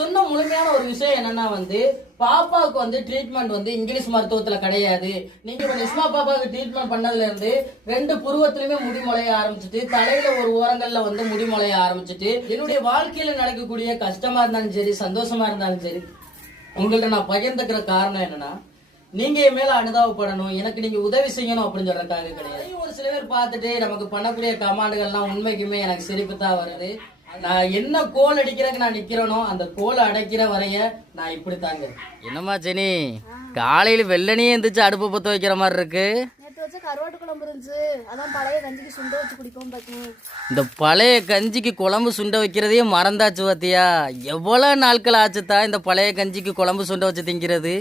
சொன்ன முழுமையான ஒரு விஷயம் என்னன்னா வந்து பாப்பாவுக்கு வந்து ட்ரீட்மெண்ட் வந்து இங்கிலீஷ் மருத்துவத்துல கிடையாது. நீங்க இப்ப நிஸ்மா பாப்பாவுக்கு ட்ரீட்மெண்ட் பண்ணதுல இருந்து ரெண்டு புருவத்திலுமே முடி முளைய ஆரம்பிச்சிட்டு தலையில ஒரு ஓரங்கள்ல வந்து முடி முளைய ஆரம்பிச்சிட்டு என்னுடைய வாழ்க்கையில நடக்கக்கூடிய கஷ்டமா இருந்தாலும் சரி சந்தோஷமா இருந்தாலும் சரி உங்கள்கிட்ட நான் பகிர்ந்துக்கிற காரணம் என்னன்னா நீங்க என் மேல அனுதாபப்படணும் எனக்கு நீங்க உதவி செய்யணும் அப்படின்னு சொல்றதுக்காக கிடையாது. ஒரு சில பேர் பார்த்துட்டு நமக்கு பண்ணக்கூடிய கமாண்டுகள்லாம் உண்மைக்குமே எனக்கு சிரிப்பு தான் வருது. நான் என்ன கோல் அடிக்கிறதுக்கு நான் நிக்கிறேனோ அந்த கோலை அடைக்கிற வரைய நான் இப்படி தாங்க என்னம்மா ஜெனி? காலையில வெள்ளனியே எந்திரிச்சு அடுப்பு பத்த வைக்கிற மாதிரி இருக்கு. நேற்று வச்ச கருவாட்டு குழம்பு இருந்துச்சு. அதான் பழைய கஞ்சிக்கு சுண்ட வச்சு குடிப்போம் பார்த்தீங்க இந்த பழைய கஞ்சிக்கு குழம்பு சுண்ட வைக்கிறதையே மறந்தாச்சு பாத்தியா? எவ்வளவு நாட்கள் ஆச்சுதா இந்த பழைய கஞ்சிக்கு குழம்பு சுண்ட வச்சு திங்கிறது?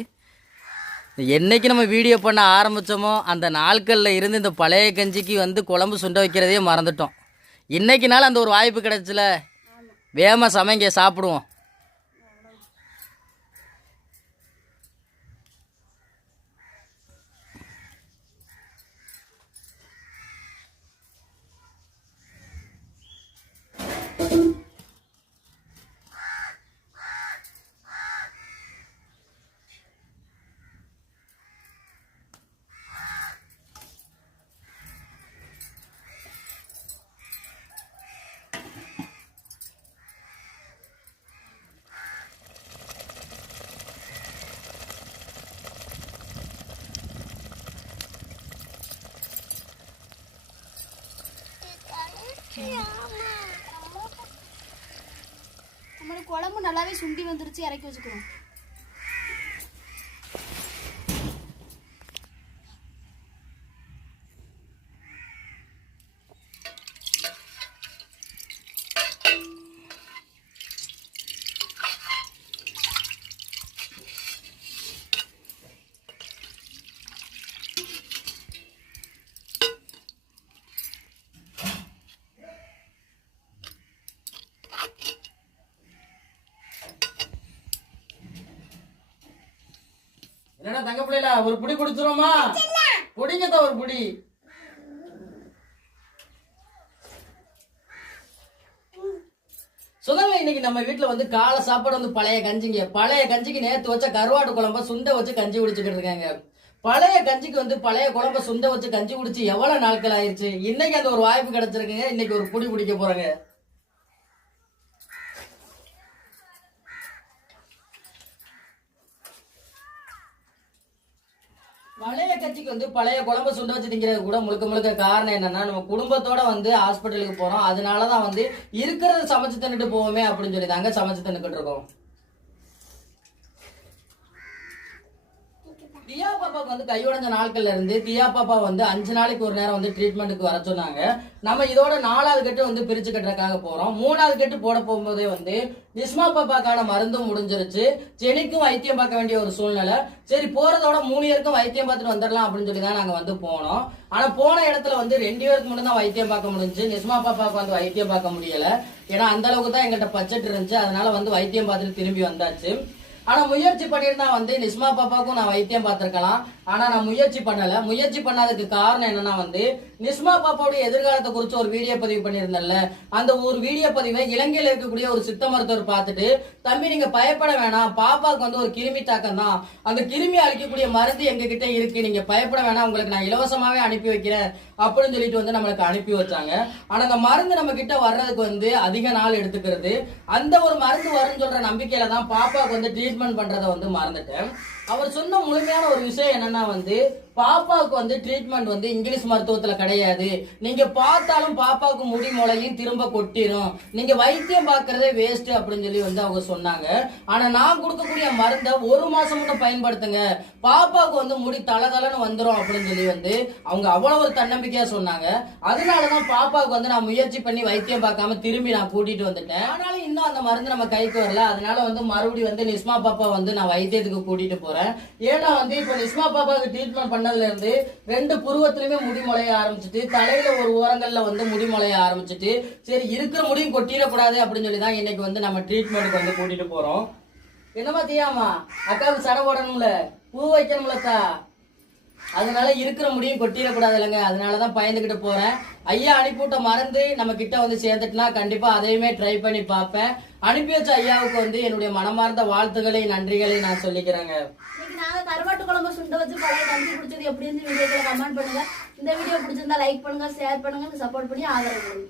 என்னைக்கு நம்ம வீடியோ பண்ண ஆரம்பிச்சோமோ அந்த நாட்களில் இருந்து இந்த பழைய கஞ்சிக்கு வந்து குழம்பு சுண்ட வைக்கிறதையே மறந்துட்டோம். இன்றைக்கினாலும் அந்த ஒரு வாய்ப்பு கிடைச்சல. வேகமாக சமைங்க சாப்பிடுவோம். நம்மளுக்கு குழம்பு நல்லாவே சுண்டி வந்துருச்சு இறக்கி வச்சுக்கிறோம் என்னடா தங்க பிள்ளைல ஒரு புடி குடிச்சிருவோமா? குடிங்கத்த ஒரு புடி. சுதங்க இன்னைக்கு நம்ம வீட்ல வந்து காலை சாப்பாடு வந்து பழைய கஞ்சிங்க. பழைய கஞ்சிக்கு நேத்து வச்ச கருவாட்டு குழம்ப சுண்ட வச்சு கஞ்சி குடிச்சுக்கிட்டு இருக்காங்க. பழைய கஞ்சிக்கு வந்து பழைய குழம்ப சுண்ட வச்சு கஞ்சி குடிச்சு எவ்வளவு நாட்கள் ஆயிருச்சு இன்னைக்கு அந்த ஒரு வாய்ப்பு கிடைச்சிருக்குங்க. இன்னைக்கு ஒரு புடி குடிக்க போறாங்க. பழைய கட்சிக்கு வந்து பழைய குழம்பு சுண்ட வச்சு திங்கிறது கூட முழுக்க முழுக்க காரணம் என்னன்னா நம்ம குடும்பத்தோட வந்து ஹாஸ்பிட்டலுக்கு போறோம். அதனாலதான் வந்து இருக்கிறத சமைச்சு தின்னுட்டு போவோமே அப்படின்னு சொல்லி தாங்க சமைச்சு தின்னுக்கிட்டு இருக்கோம். தியா பாப்பாவுக்கு வந்து கையுடைஞ்ச நாட்கள்ல இருந்து தியா பாப்பா வந்து அஞ்சு நாளைக்கு ஒரு நேரம் வந்து ட்ரீட்மெண்ட்டுக்கு வர சொன்னாங்க. நம்ம இதோட நாலாவது கட்டு வந்து பிரிச்சு கட்டுறதுக்காக போறோம். மூணாவது கட்டு போட போகும்போதே வந்து நிஸ்மா பாப்பாக்கான மருந்தும் முடிஞ்சிருச்சு. செனிக்கும் வைத்தியம் பார்க்க வேண்டிய ஒரு சூழ்நிலை. சரி போறதோட மூணு பேருக்கும் வைத்தியம் பார்த்துட்டு வந்துடலாம் அப்படின்னு சொல்லி தான் நாங்க வந்து போனோம். ஆனா போன இடத்துல வந்து ரெண்டு பேருக்கு மட்டும் தான் வைத்தியம் பார்க்க முடிஞ்சு நிஸ்மா பாப்பாவுக்கு வந்து வைத்தியம் பார்க்க முடியல. ஏன்னா அந்த அளவுக்கு தான் எங்கள்கிட்ட பட்ஜெட் இருந்துச்சு. அதனால வந்து வைத்தியம் பார்த்துட்டு திரும்பி வந்தாச்சு. ஆனா முயற்சி பண்ணியிருந்தா வந்து நிஸ்மா பாப்பாவுக்கும் நான் வைத்தியம் பார்த்திருக்கலாம். ஆனா நான் முயற்சி பண்ணல. முயற்சி பண்ணாததுக்கு காரணம் என்னன்னா வந்து நிஸ்மா பாப்பாவுடைய எதிர்காலத்தை குறித்து ஒரு வீடியோ பதிவு பண்ணியிருந்தேன்ல. அந்த ஒரு வீடியோ பதிவை இலங்கையில இருக்கக்கூடிய ஒரு சித்த மருத்துவர் பார்த்துட்டு தம்பி நீங்க பயப்பட வேணாம். பாப்பாவுக்கு வந்து ஒரு கிருமி தாக்கம் தான். அந்த கிருமி அழிக்கக்கூடிய மருந்து எங்க கிட்ட இருக்கு. நீங்க பயப்பட வேணாம். உங்களுக்கு நான் இலவசமாவே அனுப்பி வைக்கிறேன். அப்படின்னு சொல்லிட்டு வந்து நம்மளுக்கு அனுப்பி வச்சாங்க. ஆனா அந்த மருந்து நம்ம கிட்ட வர்றதுக்கு வந்து அதிக நாள் எடுத்துக்கிறது. அந்த ஒரு மருந்து வரும்னு சொல்ற நம்பிக்கையில தான் பாப்பாவுக்கு வந்து ட்ரீட்மெண்ட் ட்ரீட்மெண்ட் பண்ணுறதை வந்து மறந்துட்டேன். அவர் சொன்ன முழுமையான ஒரு விஷயம் என்னன்னா வந்து பாப்பாவுக்கு வந்து ட்ரீட்மெண்ட் வந்து இங்கிலீஷ் மருத்துவத்துல கிடையாது. நீங்க பார்த்தாலும் பாப்பாவுக்கு முடி முளையும் திரும்ப கொட்டிடும் நீங்க வைத்தியம் பார்க்கறதே வேஸ்ட் அப்படின்னு சொல்லி வந்து அவங்க சொன்னாங்க. ஆனா நான் கொடுக்கக்கூடிய மருந்தை ஒரு மாசம் மட்டும் பயன்படுத்துங்க. பாப்பாவுக்கு வந்து முடி தல வந்துடும் அப்படின்னு சொல்லி வந்து அவங்க அவ்வளவு ஒரு தன்னம்பிக்கையா சொன்னாங்க. அதனாலதான் பாப்பாவுக்கு வந்து நான் முயற்சி பண்ணி வைத்தியம் பார்க்காம திரும்பி நான் கூட்டிட்டு வந்துட்டேன். ஆனாலும் இன்னும் அந்த மருந்து நம்ம கைக்கு வரல. அதனால வந்து மறுபடியும் வந்து நிஸ்மா பாப்பா வந்து நான் வைத்தியத்துக்கு கூட்டிட்டு போறேன். ஏன்னா வந்து இப்போ நிஸ்மா பாப்பாவுக்கு ட்ரீட்மெண்ட் பண்ணதுல இருந்து ரெண்டு புருவத்திலுமே முடி முளைய ஆரம்பிச்சிட்டு தலையில ஒரு ஓரங்கள்ல வந்து முடி முளைய ஆரம்பிச்சிட்டு சரி இருக்கிற முடியும் கொட்டிடக்கூடாது அப்படின்னு சொல்லி தான் இன்னைக்கு வந்து நம்ம ட்ரீட்மெண்ட்டுக்கு வந்து கூட்டிட்டு போறோம். என்னமா தியாமா அக்காவுக்கு சடை போடணும்ல? பூ வைக்கணும்லக்கா? அதனால இருக்கிற முடியும் கொட்டிடக்கூடாது இல்லைங்க அதனாலதான் பயந்துகிட்டு போறேன். ஐயா அனுப்பிவிட்ட மறந்து நம்ம கிட்ட வந்து சேர்ந்துட்டுனா கண்டிப்பா அதையுமே ட்ரை பண்ணி பார்ப்பேன். அனுப்பி வச்ச ஐயாவுக்கு வந்து என்னுடைய மனமார்ந்த வாழ்த்துக்களை நன்றிகளை நான் சொல்லிக்கிறேங்க. நாங்க கருவாட்டு குழம்பு சுண்ட வச்சு பழைய கஞ்சி குடிச்சது எப்படி இருந்து வீடியோக்களை கமெண்ட் பண்ணுங்க. இந்த வீடியோ பிடிச்சிருந்தா லைக் பண்ணுங்க ஷேர் பண்ணுங்க சப்போர்ட் பண்ணி ஆதரவு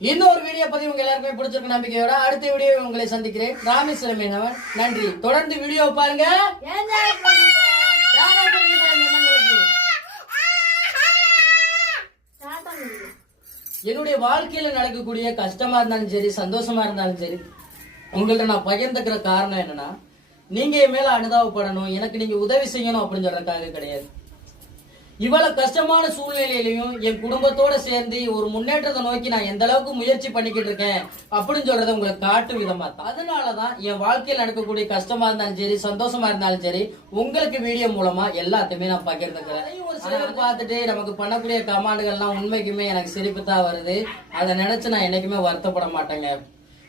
இந்த ஒரு வீடியோ பதிவு உங்க எல்லாருக்குமே பிடிச்சிருக்க நம்பிக்கையோட அடுத்த வீடியோ உங்களை சந்திக்கிறேன். ராமேஸ்வரம் நன்றி. தொடர்ந்து வீடியோ பாருங்க. என்னுடைய வாழ்க்கையில நடக்கக்கூடிய கஷ்டமா இருந்தாலும் சரி சந்தோஷமா இருந்தாலும் சரி உங்கள்கிட்ட நான் பகிர்ந்துக்கிற காரணம் என்னன்னா நீங்க என் மேல அனுதாபப்படணும் எனக்கு நீங்க உதவி செய்யணும் அப்படின்னு சொல்றதுக்காக கிடையாது. இவ்வளவு கஷ்டமான சூழ்நிலையிலையும் என் குடும்பத்தோட சேர்ந்து ஒரு முன்னேற்றத்தை நோக்கி நான் எந்த அளவுக்கு முயற்சி பண்ணிக்கிட்டு இருக்கேன் அப்படின்னு சொல்றதை உங்களுக்கு காட்டும் விதமா தான் அதனாலதான் என் வாழ்க்கையில் நடக்கக்கூடிய கஷ்டமா இருந்தாலும் சரி சந்தோஷமா இருந்தாலும் சரி உங்களுக்கு வீடியோ மூலமா எல்லாத்தையுமே நான் பகிர்ந்துக்கிறேன். ஒரு சிலர் பார்த்துட்டு நமக்கு பண்ணக்கூடிய கமாண்டுகள்லாம் உண்மைக்குமே எனக்கு சிரிப்பு தான் வருது. அதை நினைச்சு நான் என்னைக்குமே வருத்தப்பட மாட்டேங்க.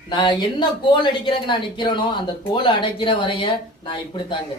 நான் என்ன கோல் அடிக்கிறதுக்கு நான் நிக்கிறேனோ அந்த கோல் அடைக்கிற வரைய நான் இப்படித்தாங்க.